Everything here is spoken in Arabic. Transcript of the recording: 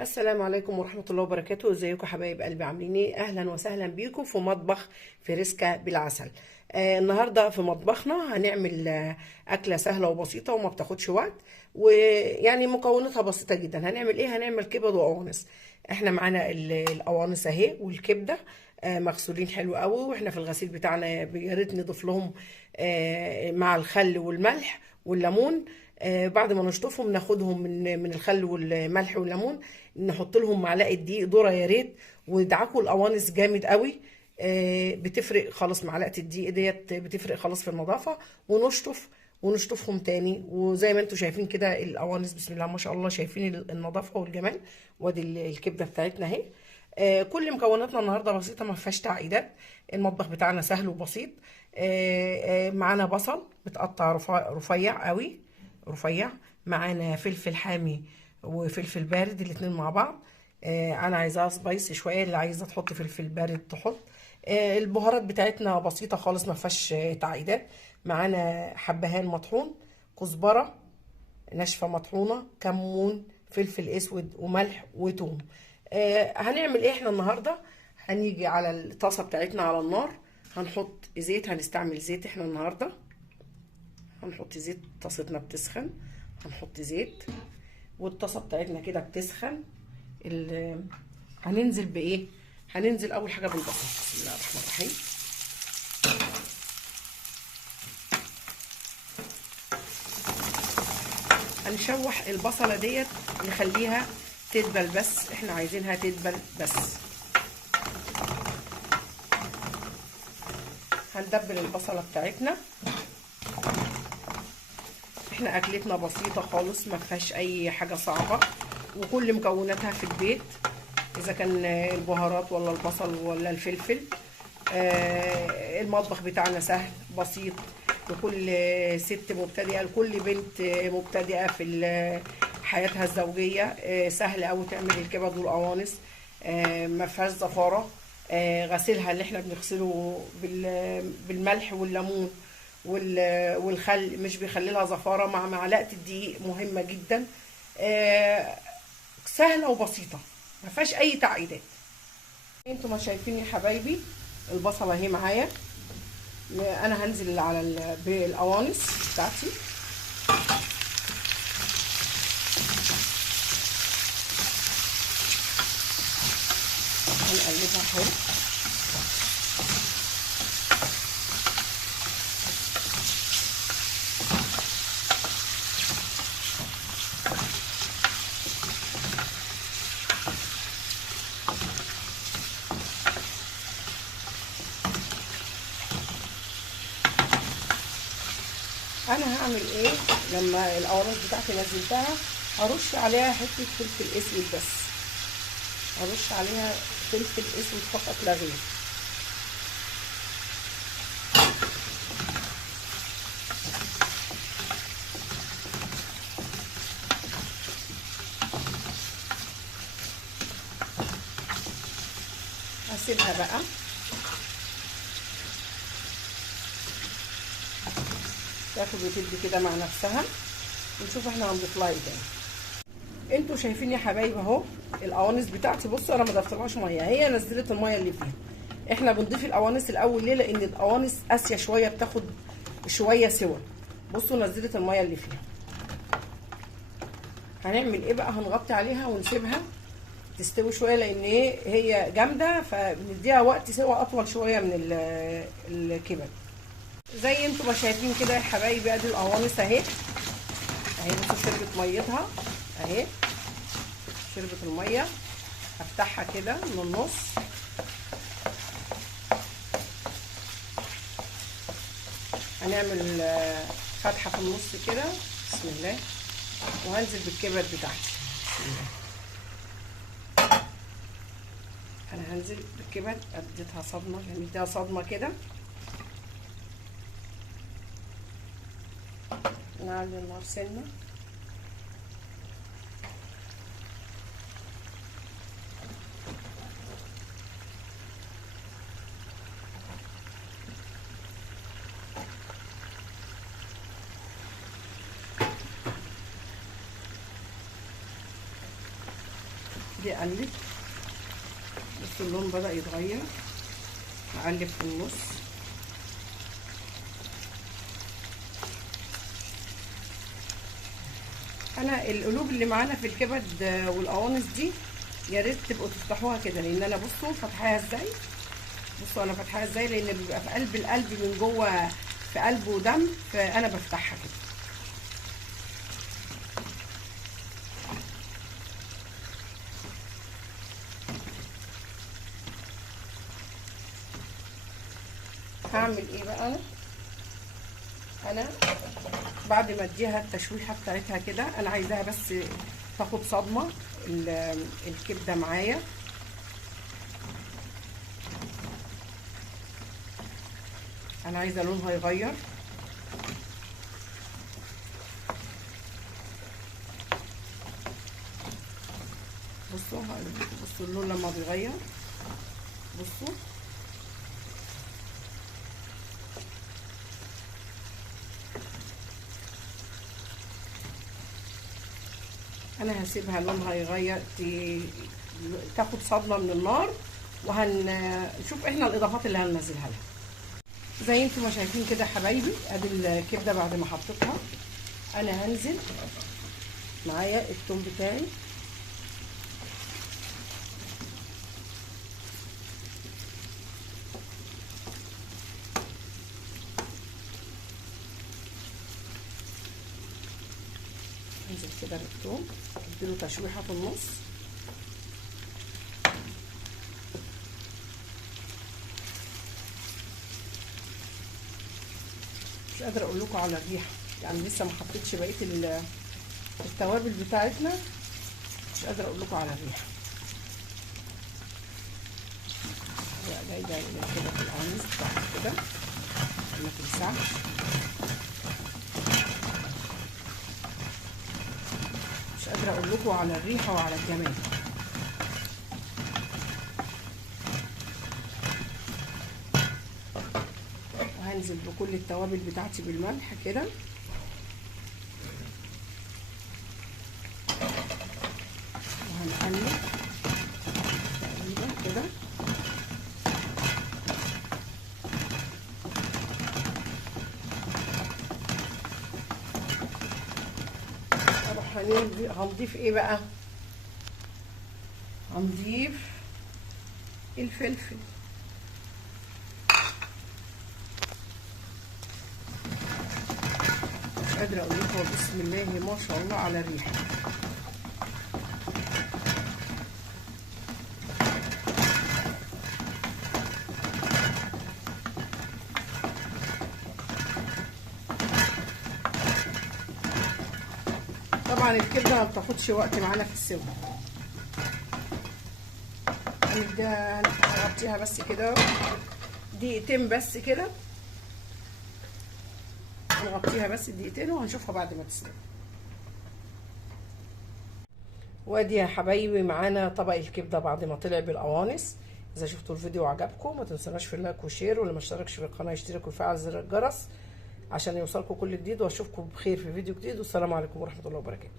السلام عليكم ورحمة الله وبركاته. ازيكم حبايب قلبي؟ عاملين ايه؟ اهلا وسهلا بيكم في مطبخ فريسكا بالعسل. النهاردة في مطبخنا هنعمل أكلة سهلة وبسيطة وما بتاخدش وقت، ويعني مكوناتها بسيطة جدا. هنعمل ايه؟ هنعمل كبد وقوانص. احنا معانا القوانص اهي والكبدة مغسولين حلو قوي، واحنا في الغسيل بتاعنا يا ريت نضيف لهم مع الخل والملح والليمون. بعد ما نشطفهم ناخدهم من الخل والملح والليمون، نحط لهم معلقه دقيق ذره يا ريت، وادعكوا القوانص جامد قوي. بتفرق خالص، معلقه الدقيق ديت بتفرق خالص في النظافه. ونشطفهم تاني، وزي ما انتم شايفين كده القوانص بسم الله ما شاء الله، شايفين النظافه والجمال. وادي الكبده بتاعتنا اهي. كل مكوناتنا النهارده بسيطه، ما فيهاش تعقيدات. المطبخ بتاعنا سهل وبسيط. معانا بصل متقطع رفيع قوي، رفيع. معانا فلفل حامي وفلفل بارد الاتنين مع بعض. انا عايزاها سبايسي شويه، اللي عايزه تحط فلفل بارد تحط. البهارات بتاعتنا بسيطه خالص، ما فيهاش تعقيدات. معانا حبهان مطحون، كزبره ناشفه مطحونه، كمون، فلفل اسود وملح وتوم. هنعمل ايه احنا النهارده؟ هنيجي على الطاسه بتاعتنا على النار، هنحط زيت. هنستعمل زيت احنا النهارده، هنحط زيت. طاستنا بتسخن، هنحط زيت والطاسه بتاعتنا كده بتسخن. هننزل بايه؟ هننزل اول حاجه بالبصل. بسم الله الرحمن الرحيم. هنشوح البصله ديت، نخليها تدبل بس، احنا عايزينها تدبل بس. هندبل البصله بتاعتنا. احنا اكلتنا بسيطه خالص، ما فيهاش اي حاجه صعبه، وكل مكوناتها في البيت، اذا كان البهارات ولا البصل ولا الفلفل. المطبخ بتاعنا سهل بسيط، لكل ست مبتدئه، لكل بنت مبتدئه في حياتها الزوجيه. سهل قوي تعمل الكبد والقوانص. ما فيهاش زفاره. غسيلها اللي احنا بنغسله بالملح والليمون والخل مش بيخلي لها زفاره، مع معلقه الدقيق مهمه جدا. سهله وبسيطه، ما فيهاش اي تعقيدات. انتوا ما شايفين يا حبايبي البصله اهي معايا. انا هنزل على بالقوانص بتاعتي. هنقلبها حلو. انا هعمل ايه؟ لما القوانص بتاعتي نزلتها هرش عليها حته فلفل اسود بس، هرش عليها فلفل اسود فقط لا غير. هسيبها بقى تاخد وتدي كده مع نفسها، ونشوف احنا هنضيف لها ايه تاني. انتوا شايفين يا حبايب اهو القوانص بتاعتي. بصوا انا ما ضفتلهاش ميه، هي نزلت الميه اللي فيها. احنا بنضيف القوانص الاول ليه؟ لان القوانص قاسيه شويه، بتاخد شويه سوا. بصوا نزلت الميه اللي فيها. هنعمل ايه بقى؟ هنغطي عليها ونسيبها تستوي شويه، لان هي جامده، فبنديها وقت سوا اطول شويه من الكبد. زي انتوا ما شايفين كده يا حبايبي، ادي القوانص اهي. اهي بصوا شربت ميتها اهي، شربت الميه. هفتحها كده من النص، هنعمل فتحه في النص كده. بسم الله. وهنزل بالكبد بتاعتي. بسم الله. انا هنزل بالكبد، اديتها صدمه، نديها صدمه كده. نعلي النار سنه. دي اقلب. بصوا اللون بدأ يتغير، اقلب في النص. انا القلوب اللي معانا في الكبد والقوانص دي يا ريت تبقوا تفتحوها كده، لان انا بصوا فاتحاها ازاي. بصوا انا فاتحاها ازاي، لان بيبقى في قلب القلب من جوه، في قلبه دم، فانا بفتحها كده. هعمل ايه بقى انا بعد ما اديها التشويحه بتاعتها كده؟ انا عايزاها بس تاخد صدمه الكبده معايا. انا عايزه لونها يغير. بصوا بصوا اللون لما بيغير، بصوا انا هسيبها لونها يغير، تاخد صدمه من النار، وهنشوف احنا الاضافات اللي هننزلها لها. زي انتم ما شايفين كده يا حبايبي، ادي الكبده بعد ما حطيتها. انا هنزل معايا الثوم بتاعي، انزل كده بالثوم، اديله تشويحه في النص. مش قادره اقول لكم على الريحه، يعني لسه ما حطيتش بقيه التوابل بتاعتنا، مش قادره اقول لكم على الريحه. جايبه كده في القوانص بتاعتي كده ما تلسعش. مش قادره اقول لكم على الريحه وعلى الجمال. وهنزل بكل التوابل بتاعتي بالملح كده، وهنقلب تقريبا كده. هنضيف ايه بقى؟ هنضيف الفلفل. مش قادره اقول لكم بسم الله ما شاء الله على الريحه. طبعا الكبده ما بتاخدش وقت معانا في السوا. هنغطيها بس كده دقيقتين بس كده، هنغطيها بس دقيقتين وهنشوفها بعد ما تستوي. وادي يا حبايبي معانا طبق الكبده بعد ما طلع بالقوانص. اذا شفتوا الفيديو وعجبكم ما تنسوناش في اللايك وشير، واللي ما اشتركش في القناه يشترك ويفعل زر الجرس عشان يوصلكم كل جديد. واشوفكم بخير في فيديو جديد، والسلام عليكم ورحمه الله وبركاته.